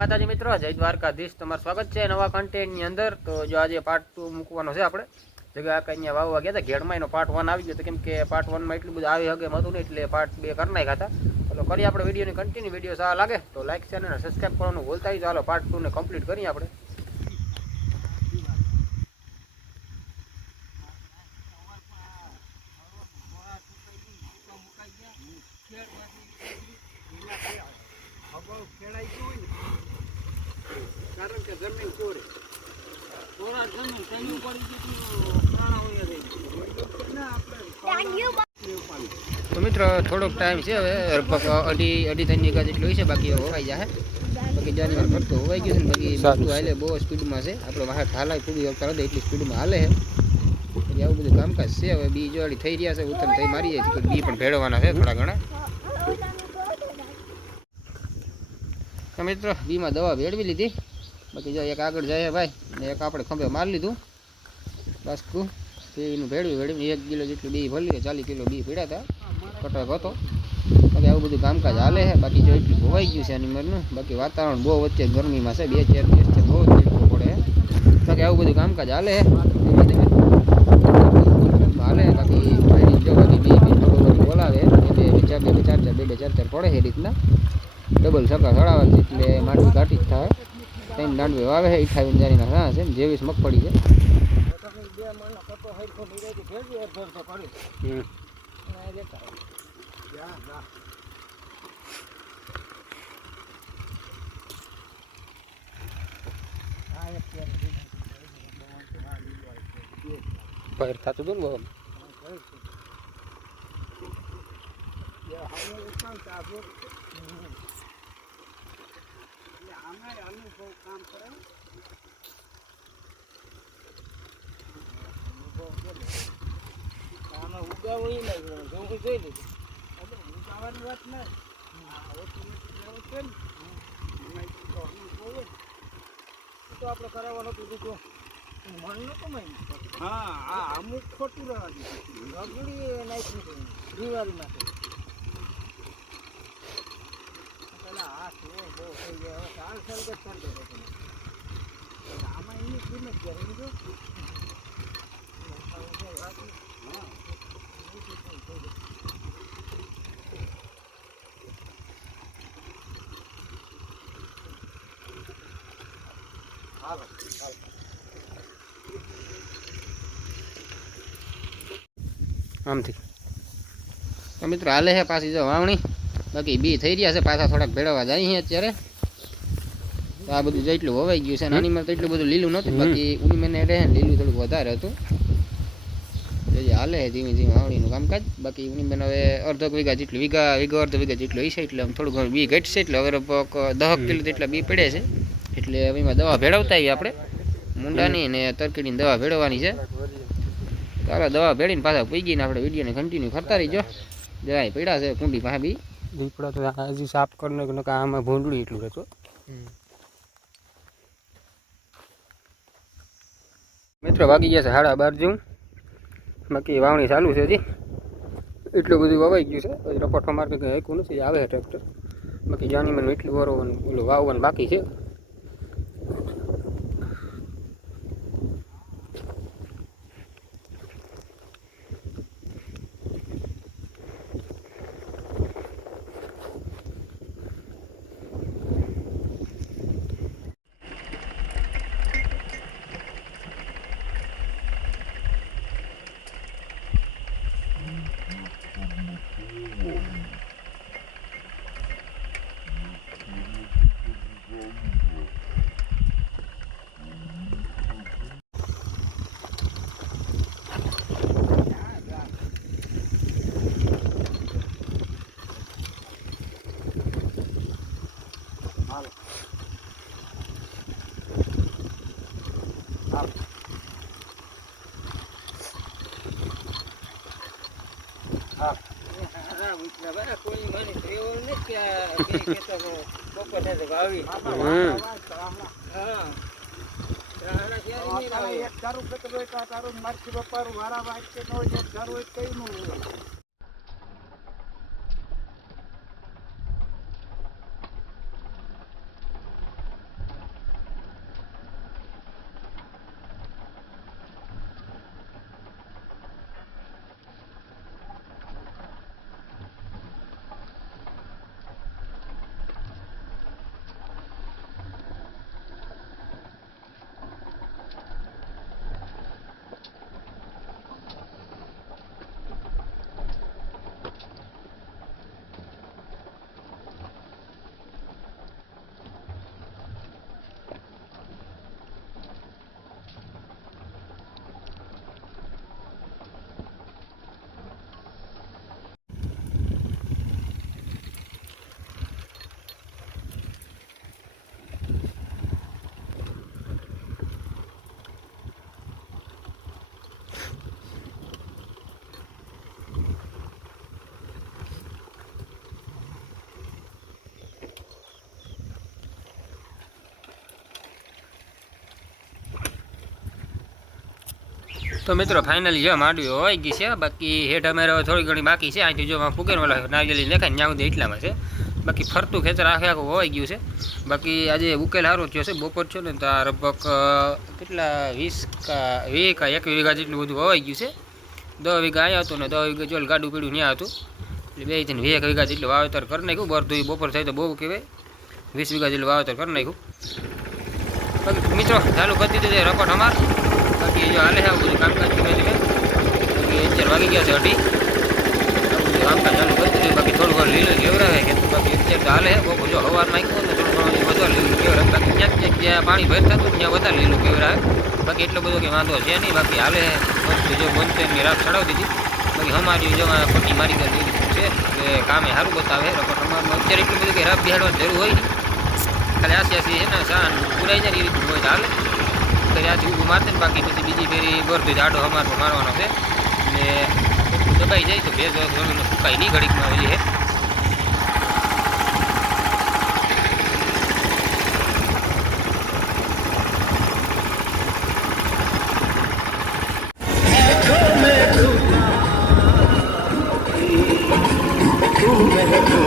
માતાજી મિત્રો, જય દ્વારકાધીશ. તમારું સ્વાગત છે નવા કન્ટેન્ટની અંદર. તો જો આજે પાર્ટ ટુ મૂકવાનો છે આપણે. જગ્યા આ અહીંયા વાવવા ગયા હતા ઘેડમાં એનો પાર્ટ વન આવી ગયો તો કેમ કે પાર્ટ વનમાં એટલું બધું આવી હગે હતું નહીં, એટલે પાર્ટ બે કરી નાખ્યા હતા. તો કરીએ આપણે વિડીયોની કન્ટિન્યુ વીડિયો સારા લાગે તો લાઈક અને સબસ્ક્રાઈબ કરવાનું ભૂલતા ચાલો પાર્ટ ટુને કમ્પ્લીટ કરીએ આપણે. કે જમીન ચોરી. થોડા જમીન તેની પડી ગયું પ્રાણા હોય તો મિત્રો થોડોક ટાઈમ છે હવે. લગભગ અઢી અઢી ત્રણ વીઘા જેટલું છે બાકી હોવાઈ જાય બાકી જાન્યુઆર ફરતો હોવાઈ ગયું છે ને બાકી બધું હાલે બહુ સ્પીડમાં છે. આપણે બહાર ઠાલાય પૂરી વખત દે એટલી સ્પીડમાં હાલે છે. એટલે આવું બધું કામકાજ છે. હવે બી જોડી થઈ રહ્યા છે ઉત્તમ થઈ મારી જાય છે. બી પણ ભેળવાના છે થોડા ઘણા. તો મિત્રો બીમાં દવા ભેળવી લીધી. બાકી જો એક આગળ જાય ભાઈ, ને એક આપણે ખંભે મારી લીધું. બાસ્કુ એનું ભેળવી ભેળવી એક કિલો જેટલું બી ભરી લીધું ચાલીસ કિલો બી પીડ્યા હતા. કટક હતો. બાકી આવું બધું કામકાજ હાલે છે. બાકી જો એટલું ભોવાઈ ગયું છે આની મરનું બાકી વાતાવરણ બહુ વચ્ચે ગરમીમાં છે. બે ચાર દિવસ છે, બહુ તડકો પડે. બાકી આવું બધું કામકાજ હાલે છે. હાલે બાકી જો બાકી બે બી થોડું બોલાવે. બે બે ચાર બે ચાર ચાર, બે બે, ચાર ચાર પડે એ રીતના. ડબલ સકા સડાવે એટલે માટી ઘાટી જ થાય. ત્રણ દાંડવી વાવે છે અઠાવીસ જારીના હા છે જેવીસ મગફળી છે. પૈર થતું હતું ને બહુ એ હવે ઉઠાણ તો આ જો. હમ. એ આમાંય અનુભવ કામ કરે. આમાં ઉગાવો ય નહીં જો હું જોઈ લીધું. એટલે ઉગાવાની વાત નહીં. આ automatic લેવું છે ને. તો એ તો આપણે કરાવવાનું હતું બીજું મન નતું મય હા આ અમુક ખોટું રહેવા દીધું. રગડી નાખી દિવાળી માટે પેલા હાથ બહુ બહુ થઈ ગયા હવે કાલ સરગત કરી દેતો તમે આમાં એની કિંમત એમ જો હાલો આમથી મિત્રો હાલે છે પાછી જો વાવણી. બાકી બી થઈ રહ્યા છે પાછા થોડાક ભેળવવા જાય છે અત્યારે. તો આ બધું જેટલું વવાઈ ગયું છે નાની માં તો એટલું બધું લીલું નહોતું બાકી ઉની મને રહે લીલું થોડુંક વધારે હતું. જે હાલે ધીમે ધીમે વાવણીનું કામકાજ. બાકી ઉની બેન હવે અડધો વીઘા જેટલું વીઘા વીઘો અડધો વીઘા જેટલું હશે એટલે આમ થોડું ઘણું બી ઘટશે એટલે હવે લગભગ દહક કિલો જેટલા બી પડે છે. એટલે હવે એમાં દવા ભેળવતા આવીએ આપણે. મુંડાની ને તરકીડીની દવા ભેળવવાની છે. ચાલો દવા ભેળીને પાછા પૂગીને આપણે વિડીયોને કન્ટિન્યુ કરતા રહીજો. જરાય પડ્યા છે કુંડી પાસે બી દીપડા તો હજી સાફ કરીને કે નકા આમાં ભૂંડળી એટલું રહેતું મિત્રો વાગી ગયા છે સાડા બાર જેવું. બાકી વાવણી ચાલુ છે હજી. એટલું બધું વવાઈ ગયું છે. હજી રપોટો કંઈ હેકું નથી આવે ટ્રેક્ટર. બાકી જાની મને એટલું વારવાનું ઓલું વાવવાનું બાકી છે હા, ઉઠલા બરા, કોઈ મને થયો નથી કે આ બે ખેતરો બપોર થશે વાવી. હમ. હા. રાણા એક ધારું ખેતર હોય ધારું મારથી બપારું વારા વાંચે ન એક કઈ ન તો મિત્રો ફાઇનલી જો માંડવી હોય ગઈ છે, બાકી હેઠ અમારે થોડી ઘણી બાકી છે. અહીંથી જો ફૂકેર વાળા નારિયેલી દેખાય ત્યાં સુધી એટલામાં છે. બાકી ફરતું ખેતર આખે આખું હોવાઈ ગયું છે. બાકી આજે ઉકેલ સારો થયો છે, બપોર છો ને, તો આ લગભગ કેટલા, વીસ કા વીસ કા એક વીઘા જેટલું બધું હોવાઈ ગયું છે. દસ વીઘા અહીંયા હતું ને, દસ વીઘા જોલ ગાડું પીડું ત્યાં હતું. એટલે બે થઈને વીસ વીઘા જેટલું વાવેતર કરી નાખ્યું. બરધું બપોર થાય તો બહુ કહેવાય. વીસ વીઘા જેટલું વાવેતર કરી નાખ્યું. મિત્રો, ચાલુ કરી દીધું છે રકોટ અમાર. બાકી હાલે છે બધું કામકાજ ધીમે ધીમે બાકી અત્યારે વાગી ગયા છે અઢી. બધું કામકાજ ચાલુ કરી દીધું. બાકી થોડું ઘણું લીલું લેવરાવે કે બાકી અત્યારે તો હાલે બહુ જો હવાર નાખ્યું ને, થોડું ઘણું વધારે લીલું કેવરાવે બાકી ક્યાંક ક્યાંક જ્યાં પાણી ભર થતું ત્યાં વધારે લીલું કેવરાવે બાકી એટલો બધો કંઈ વાંધો છે નહીં. બાકી હાલે છે જો બંધ એમની રાત ચડાવી દીધી. બાકી અમારી જો પટ્ટી મારી ગઈ છે કે કામે સારું બતાવે. રપટ અમારું અત્યારે એટલું બધું કે રાત બિહાડવાની જરૂર હોય નહીં. ખાલી આસી છે ને સાન પુરાઈ જાય એ રીતનું હોય કરી છે ઊભું મારતે ને બાકી પછી બીજી ફેરી બોરભી આડો અમારો મારવાનો છે ને દબાઈ જાય તો ભેજ જમીન સુકાઈ નહીં ઘડીકમાં આવી Thank you.